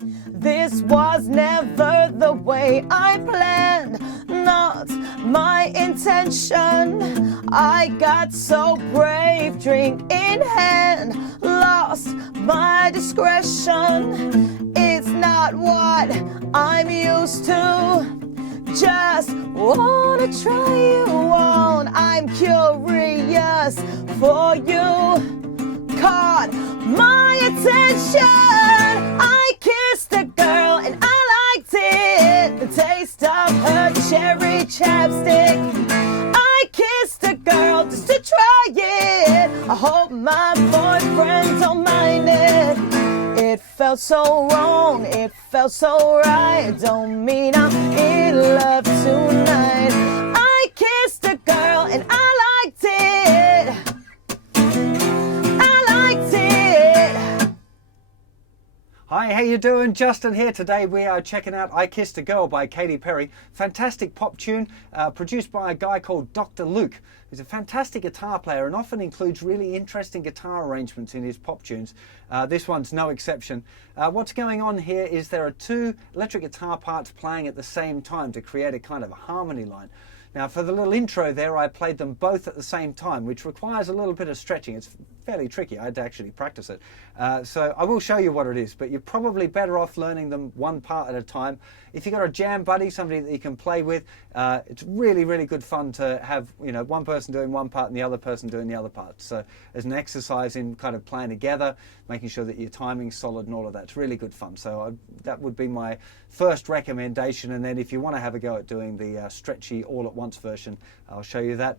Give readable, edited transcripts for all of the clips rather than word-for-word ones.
This was never the way I planned, not my intention. I got so brave, drink in hand, lost my discretion. It's not what I'm used to, just wanna try you on. I'm curious for you. Caught my attention. I kissed a girl and I liked it, the taste of her cherry chapstick. I kissed a girl just to try it. I hope my boyfriend don't mind it. It felt so wrong, it felt so right. Don't mean I'm in love tonight. I kissed a girl and I liked it. Hi, how you doing? Justin here. Today we are checking out I Kissed a Girl by Katy Perry. Fantastic pop tune produced by a guy called Dr. Luke, who's a fantastic guitar player and often includes really interesting guitar arrangements in his pop tunes. This one's no exception. What's going on here is there are two electric guitar parts playing at the same time to create a kind of a harmony line. Now, for the little intro there, I played them both at the same time, which requires a little bit of stretching. It's fairly tricky. I had to actually practice it. So I will show you what it is, but you're probably better off learning them one part at a time. If you've got a jam buddy, somebody that you can play with, it's really, really good fun to have, you know, one person doing one part and the other person doing the other part. So as an exercise in kind of playing together, making sure that your timing's solid and all of that. It's really good fun. So that would be my first recommendation. And then if you want to have a go at doing the stretchy all-at-once version, I'll show you that.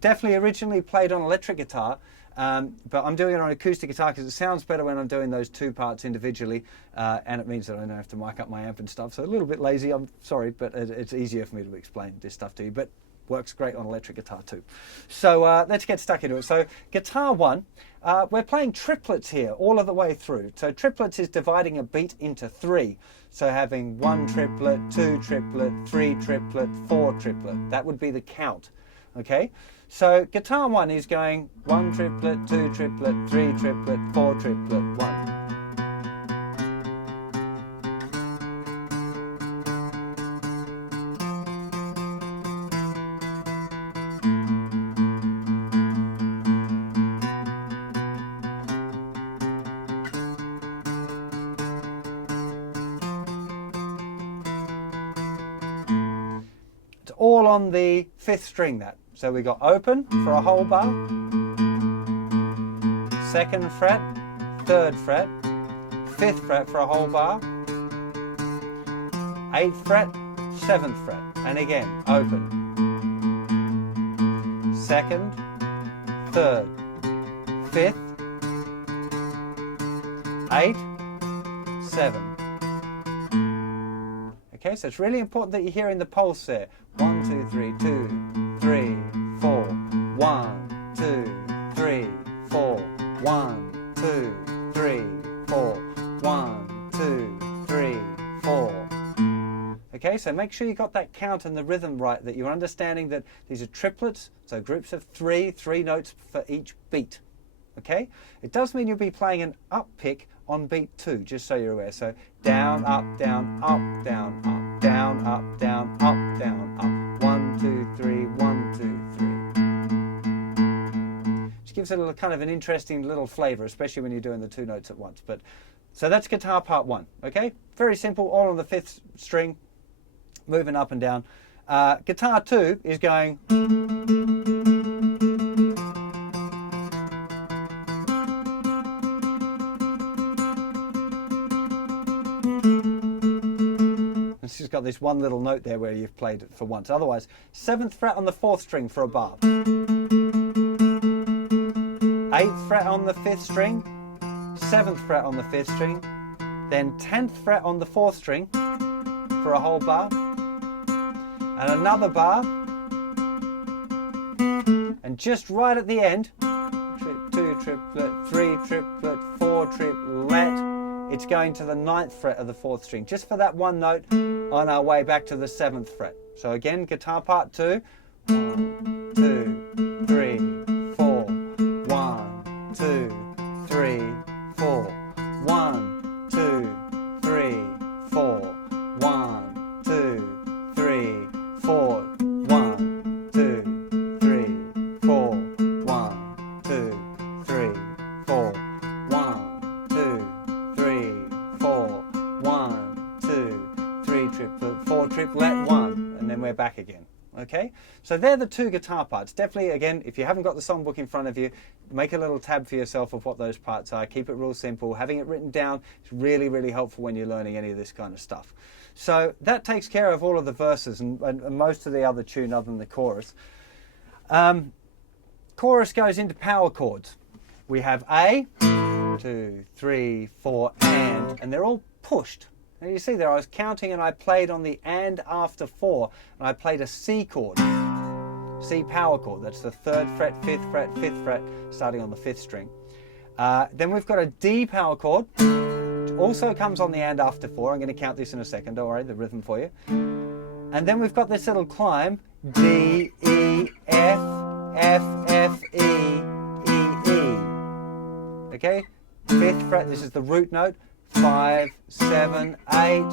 Definitely originally played on electric guitar, but I'm doing it on acoustic guitar because it sounds better when I'm doing those two parts individually, and it means that I don't have to mic up my amp and stuff. So a little bit lazy, I'm sorry, but it's easier for me to explain this stuff to you, but works great on electric guitar too. So let's get stuck into it. So guitar one, we're playing triplets here all of the way through. So triplets is dividing a beat into three. So having one triplet, two triplet, three triplet, four triplet. That would be the count. Okay, so guitar one is going one triplet, two triplet, three triplet, four triplet, one. It's all on the fifth string, that. So we got open for a whole bar, second fret, third fret, fifth fret for a whole bar, eighth fret, seventh fret, and again, open, second, third, fifth, 8, 7. Okay, so it's really important that you're hearing the pulse there. 1, 2, 3, 2, 3, 4. 1, 2, 3, 4. 1, 2, 3, 4. 1, 2, 3, 4. Okay, so make sure you got that count and the rhythm right, that you're understanding that these are triplets, so groups of three notes for each beat. Okay, it does mean you'll be playing an up pick on beat 2, just so you're aware. So down, up, down, up, down, up, down, up, down, up, down, up. 1, 2, 3, 1, 2, 3. Which gives it a kind of an interesting little flavour, especially when you're doing the 2 notes at once. But so that's guitar part 1. Okay, very simple, all on the 5th string, moving up and down. Guitar 2 is going. It's just got this one little note there where you've played it for once. Otherwise, 7th fret on the 4th string for a bar. 8th fret on the 5th string. 7th fret on the 5th string. Then 10th fret on the 4th string for a whole bar. And another bar. And just right at the end, 2 triplet, 3 triplet, 4 triplet. It's going to the 9th fret of the 4th string, just for that one note on our way back to the 7th fret. So again, guitar part 2. 1, 2, 3, 4. 1, 2, 3, 4. 1, 2, 3, 2, 3, 4. 1, 2, 3, 4. 1, 2, 3 triplet, 4 triplet, 1, and then we're back again. Okay, so they're the two guitar parts. Definitely, again, if you haven't got the songbook in front of you, make a little tab for yourself of what those parts are. Keep it real simple. Having it written down is really, really helpful when you're learning any of this kind of stuff. So that takes care of all of the verses and most of the other tune other than the chorus. Chorus goes into power chords. We have A, 2, 3, 4, and they're all pushed. Now you see there, I was counting and I played on the and after 4, and I played a C chord, C power chord. That's the 3rd fret, 5th fret, 5th fret, starting on the 5th string. Then we've got a D power chord, which also comes on the and after 4. I'm going to count this in a second, don't worry, the rhythm for you. And then we've got this little climb, D, E, F, F, F, E, E, E. Okay, 5th fret, this is the root note. 5, 7, 8,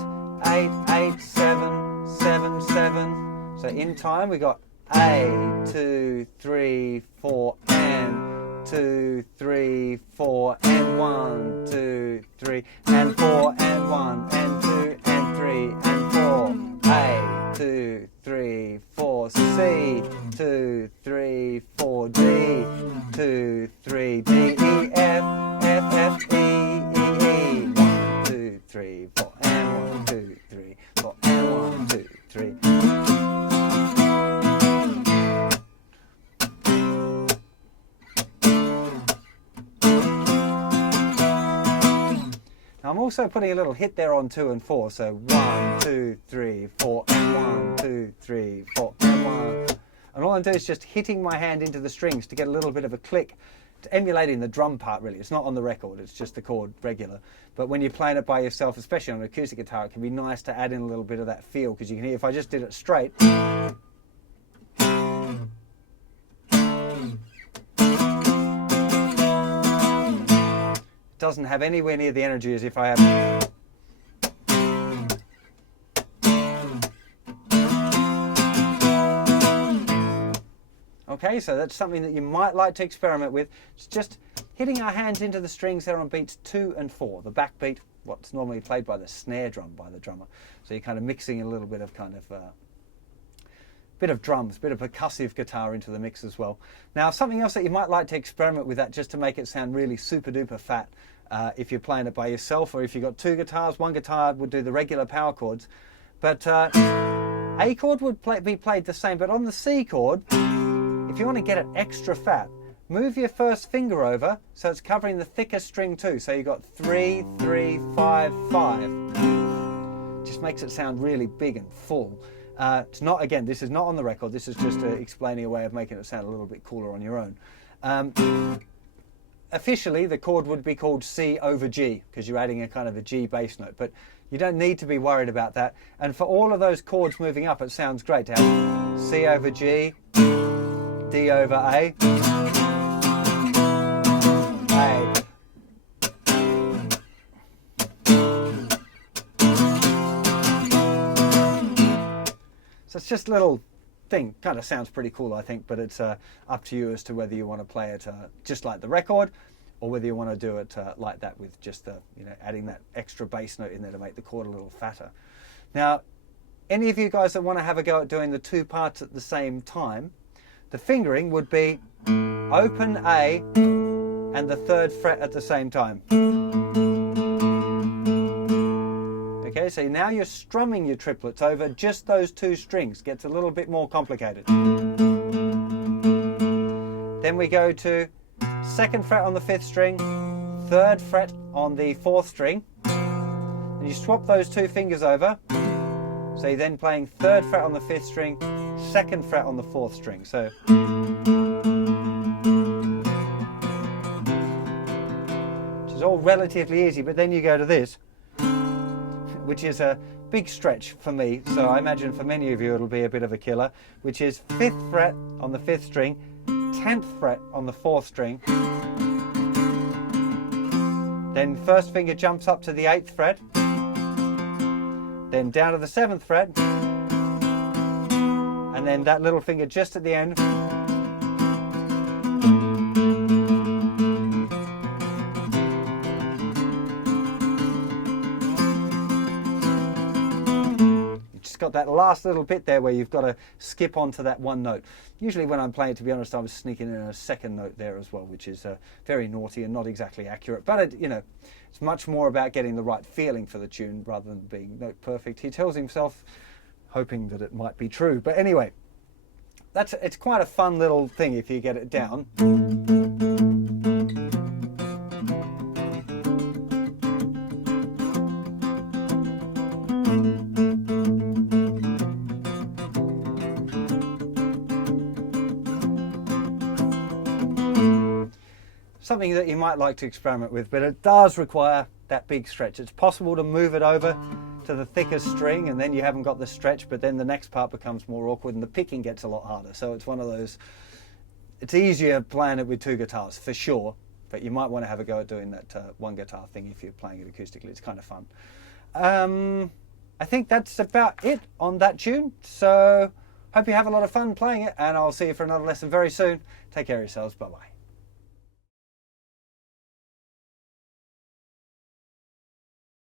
8, 8, 7, 7, 7. So in time we got A, 2, 3, 4, and 2, 3, 4, and 1, 2, 3, and 4, and 1, and 2, and 3, and 4. A, 2, 3, 4, C, 2, 3, 4, D, 2, 3, D, E, F, F, F, E. 3, 4, and 1, 2, 3, 4, and 1, 2, 3. Now I'm also putting a little hit there on 2 and 4, so 1, 2, 3, 4, and 1, 2, 3, 4, and 1. And all I'm doing is just hitting my hand into the strings to get a little bit of a click. It's emulating the drum part really. It's not on the record, it's just the chord regular. But when you're playing it by yourself, especially on an acoustic guitar, it can be nice to add in a little bit of that feel, because you can hear if I just did it straight. It doesn't have anywhere near the energy as if I have. Okay, so that's something that you might like to experiment with. It's just hitting our hands into the strings there on beats 2 and 4. The backbeat, what's normally played by the snare drum by the drummer. So you're kind of mixing a little bit of bit of drums, bit of percussive guitar into the mix as well. Now something else that you might like to experiment with that, just to make it sound really super duper fat, if you're playing it by yourself, or if you've got 2 guitars, 1 guitar would do the regular power chords. But A chord would be played the same, but on the C chord, if you want to get it extra fat, move your first finger over so it's covering the thicker string too. So you've got 3, 3, 5, 5. Just makes it sound really big and full. It's not, again, this is not on the record. This is just explaining a way of making it sound a little bit cooler on your own. Officially, the chord would be called C over G, because you're adding a kind of a G bass note. But you don't need to be worried about that. And for all of those chords moving up, it sounds great to have C over G, D over A, A. So it's just a little thing. Kind of sounds pretty cool, I think, but it's up to you as to whether you want to play it just like the record, or whether you want to do it like that with just the, adding that extra bass note in there to make the chord a little fatter. Now, any of you guys that want to have a go at doing the 2 parts at the same time, the fingering would be open A and the 3rd fret at the same time. Okay, so now you're strumming your triplets over just those 2 strings. Gets a little bit more complicated. Then we go to 2nd fret on the 5th string, 3rd fret on the 4th string, and you swap those 2 fingers over. So you're then playing 3rd fret on the 5th string, 2nd fret on the 4th string. So which is all relatively easy, but then you go to this, which is a big stretch for me, so I imagine for many of you it'll be a bit of a killer, which is 5th fret on the 5th string, 10th fret on the 4th string, then 1st finger jumps up to the 8th fret, then down to the 7th fret, and then that little finger just at the end got that last little bit there where you've got to skip onto that one note. Usually when I'm playing, to be honest, I'm sneaking in a second note there as well, which is very naughty and not exactly accurate. But, you know, it's much more about getting the right feeling for the tune rather than being note perfect. He tells himself, hoping that it might be true. But anyway, it's quite a fun little thing if you get it down. Something that you might like to experiment with, but it does require that big stretch. It's possible to move it over to the thicker string and then you haven't got the stretch, but then the next part becomes more awkward and the picking gets a lot harder. So it's one of those, it's easier playing it with two guitars for sure, but you might want to have a go at doing that one guitar thing if you're playing it acoustically. It's kind of fun. I think that's about it on that tune. So hope you have a lot of fun playing it, and I'll see you for another lesson very soon. Take care of yourselves. Bye-bye.